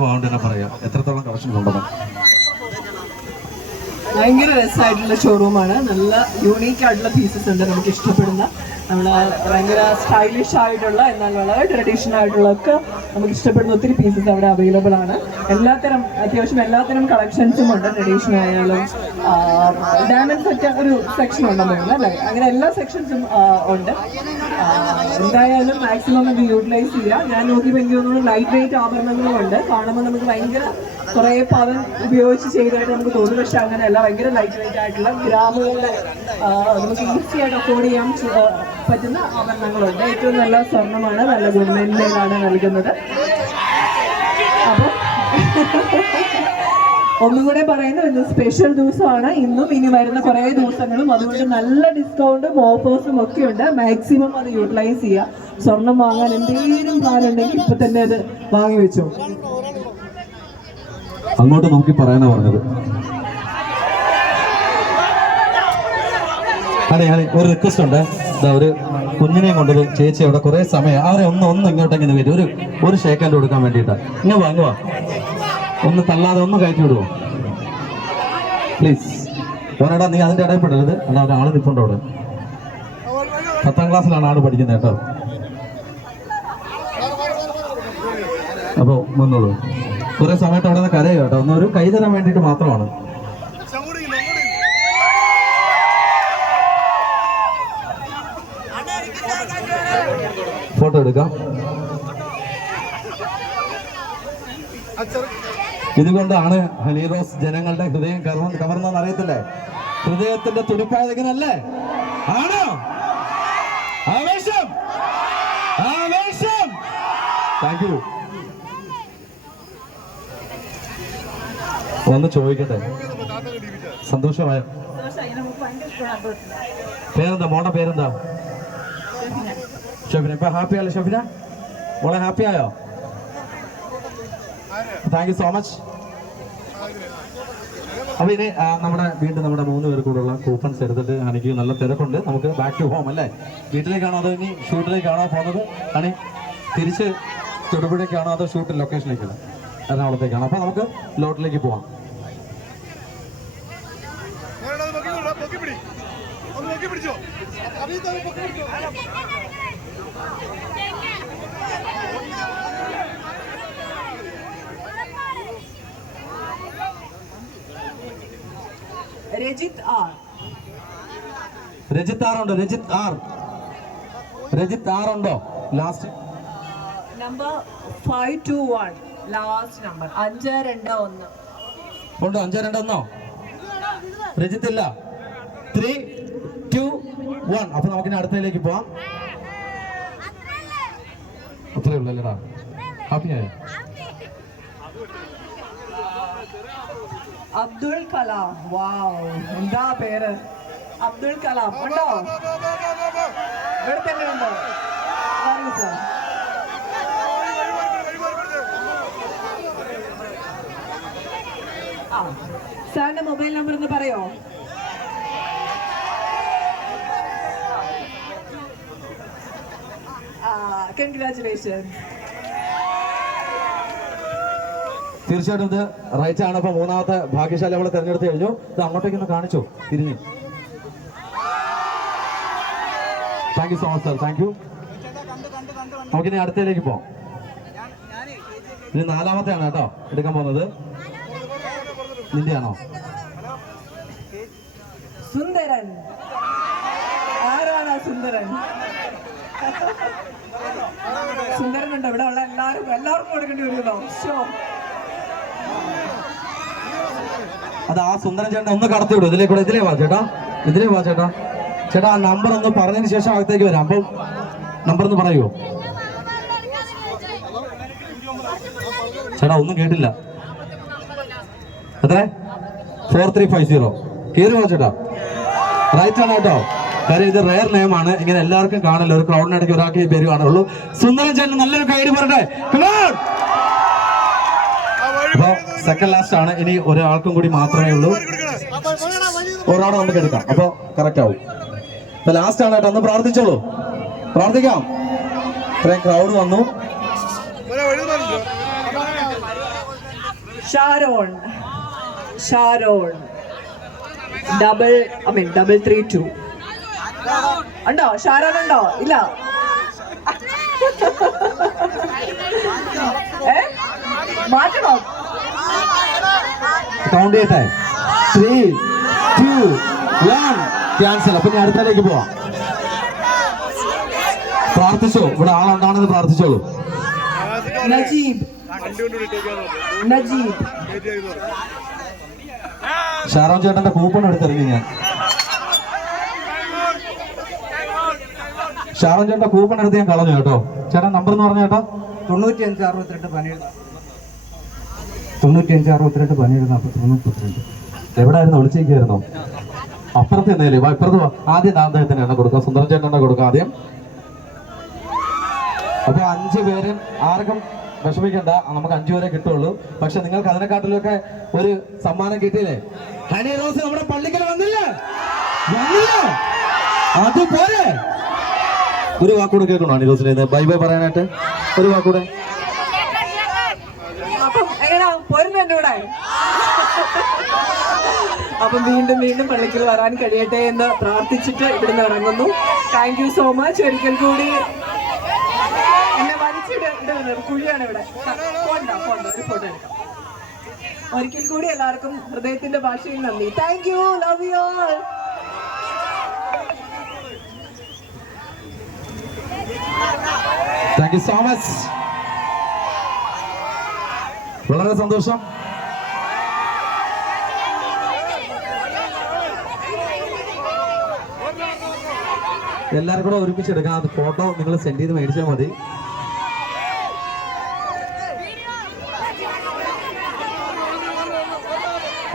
ഭാഗം തന്നെ പറയാം. എത്രത്തോളം കളക്ഷൻ ഉണ്ടെന്ന് ഭയങ്കര രസമായിട്ടുള്ള ഷോറൂമാണ് നല്ല യൂണീക്ക് ആയിട്ടുള്ള പീസസ് ഉണ്ട് നമുക്ക് ഇഷ്ടപ്പെടുന്ന. നമ്മൾ ഭയങ്കര സ്റ്റൈലിഷ് ആയിട്ടുള്ള എന്നാൽ വളരെ ട്രഡീഷണൽ ആയിട്ടുള്ള ഒക്കെ നമുക്ക് ഇഷ്ടപ്പെടുന്ന ഒത്തിരി പീസസ് അവിടെ അവൈലബിൾ ആണ്. എല്ലാത്തരം അത്യാവശ്യം എല്ലാത്തരം കളക്ഷൻസും ഉണ്ട്. ട്രഡീഷണൽ ആയാലും ഡയമണ്ട് സെറ്റ് ഒരു സെക്ഷൻ ഉണ്ടെന്ന് അല്ലേ? അങ്ങനെ എല്ലാ സെക്ഷൻസും ഉണ്ട്. എന്തായാലും മാക്സിമം അത് യൂട്ടിലൈസ് ചെയ്യുക ഞാൻ നോക്കി എനിക്ക് ലൈറ്റ് വെയിറ്റ് ആഭരണങ്ങളും ഉണ്ട്. കാണുമ്പോൾ നമുക്ക് ഭയങ്കര കുറേ പവൻ ഉപയോഗിച്ച് ചെയ്തായിട്ട് നമുക്ക് തോന്നും പക്ഷെ അങ്ങനെയല്ല. ഭയങ്കര ലൈറ്റ് വെയിറ്റ് ആയിട്ടുള്ള ഗ്രാമുകളിലെ നമുക്ക് ഈസി ആയിട്ട് അഫോർഡ് ചെയ്യാൻ പറ്റുന്ന ആഭരണങ്ങളുണ്ട്. ഏറ്റവും നല്ല സ്വർണമാണ് നല്ല ഗുണമേന്മയിലാണ് നൽകുന്നത്. അപ്പം ഒന്നും കൂടെ പറയുന്നു ഇന്ന് സ്പെഷ്യൽ ദിവസമാണ്. ഇന്നും ഇനി വരുന്ന കുറേ ദിവസങ്ങളും അതുകൊണ്ട് നല്ല ഡിസ്കൗണ്ടും ഓഫേഴ്സും ഒക്കെ ഉണ്ട്. മാക്സിമം അത് യൂട്ടിലൈസ് ചെയ്യുക സ്വർണം വാങ്ങാൻ എന്തെങ്കിലും പ്ലാൻ ഇപ്പൊ തന്നെ അത് വാങ്ങി വെച്ചോ. അങ്ങോട്ട് നോക്കി പറയാനാ പറഞ്ഞത്. അതെ അതെ ഒരു റിക്വസ്റ്റ് ഉണ്ട്. ഇതാ ഒരു കുഞ്ഞിനെയും കൊണ്ടൊരു ചേച്ചി അവിടെ കുറെ സമയം അവരെ ഒന്ന് ഒന്ന് ഇങ്ങോട്ട് ഇങ്ങനെ വരും. ഒരു ഒരു ഷേക്കാൻഡ് കൊടുക്കാൻ വേണ്ടിയിട്ടാണ് ഇങ്ങനെ വാങ്ങുവാ ഒന്ന് തള്ളാതെ ഒന്ന് കയറ്റി വിടുവോ? പ്ലീസ് ഓനടാ നീ അതിന്റെ ഇടയിൽ പെടരുത്. എന്നാ ഒരാൾ നിൽപ്പുണ്ട് അവിടെ. പത്താം ക്ലാസ്സിലാണ് ആൾ പഠിക്കുന്നത് കേട്ടോ. അപ്പോ വന്നോളൂ. കുറെ സമയത്ത് അവിടെ നിന്ന് കരയോ കേട്ടോ. ഒന്നൊരു കൈ തരാൻ വേണ്ടിയിട്ട് മാത്രമാണ്. ഫോട്ടോ എടുക്കാം. ഇതുകൊണ്ടാണ് ഹലീറോസ് ജനങ്ങളുടെ ഹൃദയം കവർന്ന് കവർന്നെന്ന് അറിയത്തില്ലേ? ഹൃദയത്തിന്റെ തുടിപ്പായതിനല്ലേ ആണോ? ആവേശം! ആവേശം! താങ്ക് യു ഒന്ന് ചോദിക്കട്ടെ? സന്തോഷമായോ? പേരെന്താ? മോളുടെ പേരെന്താ? ഷഫിന. ഇപ്പൊ ഹാപ്പി ആയല്ലോ ഷഫിന? മോളെ ഹാപ്പി ആയോ? താങ്ക് യു സോ മച്ച് അപ്പൊ ഇനി നമ്മുടെ വീണ്ടും നമ്മുടെ മൂന്ന് പേർ കൂടെയുള്ള കൂപ്പൺസ് എടുത്തിട്ട് ഹണിക്ക് നല്ല തിരക്കുണ്ട്. നമുക്ക് ബാക്ക് ടു ഹോം അല്ലേ? വീട്ടിലേക്കാണോ അതോ ഇനി ഷൂട്ടിലേക്കാണോ പോകുന്നത്? ഹണി തിരിച്ച് തൊടുപുഴയ്ക്കാണോ അതോ ഷൂട്ട് ലൊക്കേഷനിലേക്കാണോ എറണാകുളത്തേക്കാണോ? അപ്പൊ നമുക്ക് ലോട്ടിലേക്ക് പോവാം ഞാനത് പൊക്കി വിടാം, പൊക്കി പിടി. ഒന്ന് പൊക്കി പിടിച്ചോ. അറിയത്തെ പൊക്കി പിടിച്ചോ. രജിത് ആർ ഉണ്ടോ രജിത് ആർ. രജിത് ആർ ഉണ്ടോ last number five two one last number അഞ്ച് രണ്ട് ഒന്ന്. ഉണ്ടോ? അഞ്ച് രണ്ടൊന്നോ രജിത്ത് ഇല്ല. ത്രീ വൺ അപ്പൊ നമുക്കിനി അടുത്തതിലേക്ക് പോവാം. അത്രേ ഉള്ളൂ അല്ലേടാ ഹാപ്പി ആയോ? അബ്ദുൾ കലാം. വാവ് എന്താ പേര്? അബ്ദുൾ കലാം. ഉണ്ടോ? സാറിന്റെ മൊബൈൽ നമ്പർ ഒന്ന് പറയോ? തീർച്ചയായിട്ടും ഇത് റൈറ്റ് ആണ്. അപ്പൊ മൂന്നാമത്തെ ഭാഗ്യശാലി നമ്മൾ തെരഞ്ഞെടുത്ത് കഴിഞ്ഞു. ഇത് അങ്ങോട്ടേക്ക് ഒന്ന് കാണിച്ചു. തിരിഞ്ഞു. Thank you so much sir thank you നമുക്കിനി അടുത്തതിലേക്ക് പോവാം. ഇനി നാലാമത്തെ ആണ് കേട്ടോ എടുക്കാൻ പോകുന്നത്. നിന്റെയാണോ? സുന്ദരൻ. ആരാണ് സുന്ദരൻ? എല്ലാവർക്കും എല്ലാവർക്കും കൊടുക്കേണ്ടി വരുമല്ലോ. അത് ആ സുന്ദരൻ ചേട്ടൻ ഒന്ന് കടത്തി വിടും. ഇതിലേ കൂടെ ഇതിലേ വാ ചേട്ടാ. ഇതിലേ വാ ചേട്ടാ. ചേട്ടാ ആ നമ്പർ ഒന്ന് പറഞ്ഞതിന് ശേഷം അകത്തേക്ക് വരാം. അപ്പം നമ്പർ ഒന്ന് പറയുമോ ചേട്ടാ ഒന്നും കേട്ടില്ല. എത്ര? ഫോർ ത്രീ ഫൈവ് സീറോ കയറി വാ ചേട്ടാ. റൈറ്റ് ആണ് കേട്ടോ? കാര്യം ഇത് റയർ നെയമാണ് ഇങ്ങനെ എല്ലാവർക്കും കാണല്ലോ ഒരു ക്രൗഡിനിടയ്ക്ക് ഒരാൾക്ക് പേര് കാണുള്ളൂ. സുന്ദരൻ ചേട്ടൻ നല്ലൊരു ഗൈഡ് പറട്ടെ സെക്കൻഡ് ലാസ്റ്റ് ആണ്. ഇനി ഒരാൾക്കും കൂടി മാത്രമേ ഉള്ളൂ. ഒരാളെ നമുക്ക് എടുക്കാം. അപ്പൊ കറക്റ്റ് ആവും. അപ്പൊ ലാസ്റ്റ് ആണ് കേട്ടോ. ഒന്ന് പ്രാർത്ഥിച്ചോളൂ. പ്രാർത്ഥിക്കാം. ഇത്രയും ക്രൗഡ് വന്നു. Sharon. Sharon. Double I mean double three two ഉണ്ടോ? ഷാരോൺ ഉണ്ടോ? ഇല്ല. ഏ? മാറ്റണോ? കൗണ്ട് ചെയ്യട്ടെ. ത്രീ ടു വൺ ക്യാൻസൽ അപ്പൊ ഞാൻ അടുത്തേക്ക് പോവാം. പ്രാർത്ഥിച്ചോ. ഇവിടെ ആളുണ്ടാണെന്ന് പ്രാർത്ഥിച്ചോളൂ. നജീബ്. ഷാറോൺ ചേട്ടന്റെ കൂപ്പൺ എടുത്തിറങ്ങി ഞാൻ. ഷാറോൺ ചേട്ടാ കൂപ്പൺ എടുത്ത് ഞാൻ കളഞ്ഞു കേട്ടോ. ചേട്ടൻ നമ്പർ എന്ന് പറഞ്ഞ ചേട്ടാ? തൊണ്ണൂറ്റി അഞ്ച് അറുപത്തിരണ്ട് പതിനേഴ് തൊണ്ണൂറ്റി അഞ്ച് അറുപത്തിരണ്ട് പതിനേഴ് നാൽപ്പത്തി മുപ്പത്തിരണ്ട്. എവിടെയായിരുന്നു വിളിച്ചേക്കായിരുന്നോ അപ്പുറത്തെ നേരെ ഇപ്പുറത്ത് ആദ്യം ദാന്തത്തിന് എണ്ണ കൊടുക്കാം സുന്ദരൻ ചേട്ടൻ കൊടുക്കാം ആദ്യം. അപ്പൊ അഞ്ചു പേരും ആർക്കും വിഷമിക്കണ്ട. നമുക്ക് അഞ്ചു പേരെ കിട്ടുള്ളൂ. പക്ഷെ നിങ്ങൾക്ക് അതിനെക്കാട്ടിലൊക്കെ ഒരു സമ്മാനം കിട്ടിയില്ലേ? ഹണി റോസ് നമ്മുടെ പള്ളിക്കൽ വന്നില്ലേ? വന്നില്ല? അത് പോരെ ഒരു വാക്കൂടെ കേൾക്കണോ? റോസിന് ബൈ ബൈ പറയാനായിട്ട്? ഒരു വാക്കൂടെ അപ്പം വീണ്ടും വീണ്ടും പള്ളിക്കൽ വരാൻ കഴിയട്ടെ എന്ന് പ്രാർത്ഥിച്ചിട്ട് ഇവിടുന്ന് ഇറങ്ങുന്നു. താങ്ക് യു സോ മച്ച് ഒരിക്കൽ കൂടി എന്നെ വലിച്ചിട്ട് കുഴിയാണ് ഇവിടെ. പോണ്ട പോണ്ട ഒരു ഫോട്ടോ എടുക്കാം. ഒരിക്കൽ കൂടി എല്ലാവർക്കും ഹൃദയത്തിന്റെ ഭാഷയിൽ നന്ദി. Thank you love you all thank you so much വളരെ സന്തോഷം. എല്ലാവരും കൂടെ ഒരുമിച്ച് എടുക്കാം അത് ഫോട്ടോ നിങ്ങൾ സെൻഡ് ചെയ്ത് മേടിച്ചാൽ മതി.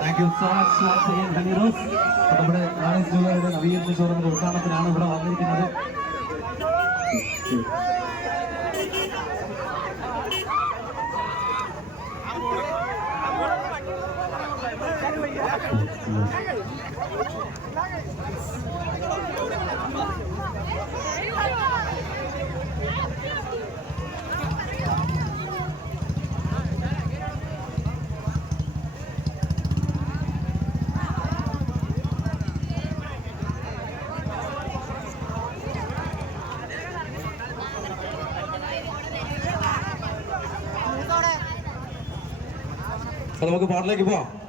Thank you so much once again Honey Rose നമ്മുടെ ആനന്ദ് ജുവലറിയുടെ നവീകരണ ഷോറൂമിന്റെ ഉദ്ഘാടനത്തിനാണ് ഇവിടെ വന്നിരിക്കുന്നത്. നമുക്ക് പാട്ടിലേക്ക് പോവാം.